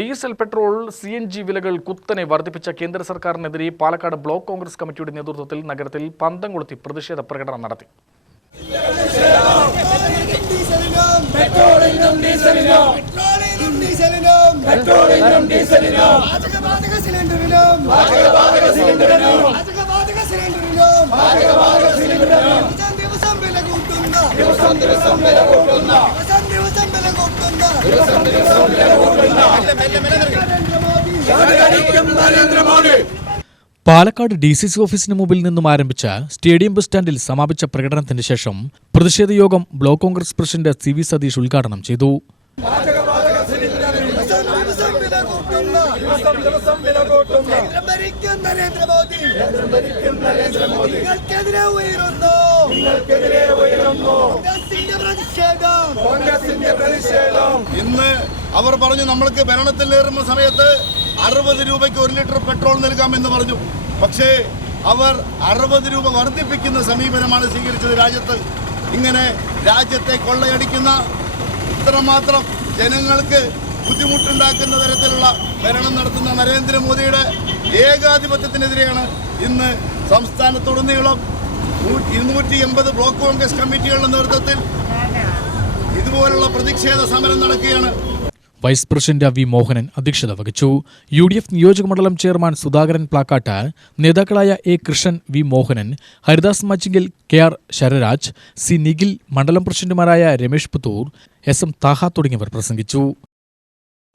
Diesel, petrol, CNG വിലകൾ കുത്തനെ വർദ്ധിപ്പിച്ച കേന്ദ്ര സർക്കാരിനെതിരെ പാലക്കാട് ബ്ലോക്ക് കോൺഗ്രസ് കമ്മിറ്റിയുടെ നേതൃത്വത്തിൽ നഗരത്തിൽ പന്തം കൊളുത്തി പ്രതിഷേധ പ്രകടനം നടത്തി. പാലക്കാട് DCC ഓഫീസിന് മുമ്പിൽ നിന്നും ആരംഭിച്ച സ്റ്റേഡിയം ബസ് സ്റ്റാൻഡിൽ സമാപിച്ച പ്രകടനത്തിന് ശേഷം പ്രതിഷേധ യോഗം block Congress president CV Satheesh ഉദ്ഘാടനം ചെയ്തു. ഇന്ന് അവർ പറഞ്ഞു നമ്മൾക്ക് ഭരണത്തിലേറുന്ന സമയത്ത് 60 രൂപയ്ക്ക് 1 ലിറ്റർ പെട്രോൾ നൽകാമെന്ന് പറഞ്ഞു. പക്ഷേ അവർ 60 രൂപ വർദ്ധിപ്പിക്കുന്ന സമീപനമാണ് സ്വീകരിച്ചത്. ഇങ്ങനെ രാജ്യത്തെ കൊള്ളയടിക്കുന്ന, ഇത്രമാത്രം ജനങ്ങൾക്ക് ബുദ്ധിമുട്ടുണ്ടാക്കുന്ന തരത്തിലുള്ള ഭരണം നടത്തുന്ന നരേന്ദ്രമോദിയുടെ ഏകാധിപത്യത്തിനെതിരെയാണ് ഇന്ന് സംസ്ഥാനത്തുടനീളം 280 ബ്ലോക്ക് കോൺഗ്രസ് കമ്മിറ്റികളുടെ നേതൃത്വത്തിൽ ഇതുപോലുള്ള പ്രതിഷേധ സമരം നടക്കുകയാണ്. വൈസ് പ്രസിഡന്റ് V മോഹനൻ അധ്യക്ഷത വഹിച്ചു. UDF നിയോജക മണ്ഡലം ചെയർമാൻ സുധാകരൻ പ്ലാക്കാട്ട്, നേതാക്കളായ A Krishnan, V Mohanan, Haridas Machingal, KR Sararaj, C Nikhil, മണ്ഡലം പ്രസിഡന്റുമാരായ രമേഷ് പുത്തൂർ, SM താഹ തുടങ്ങിയവർ പ്രസംഗിച്ചു.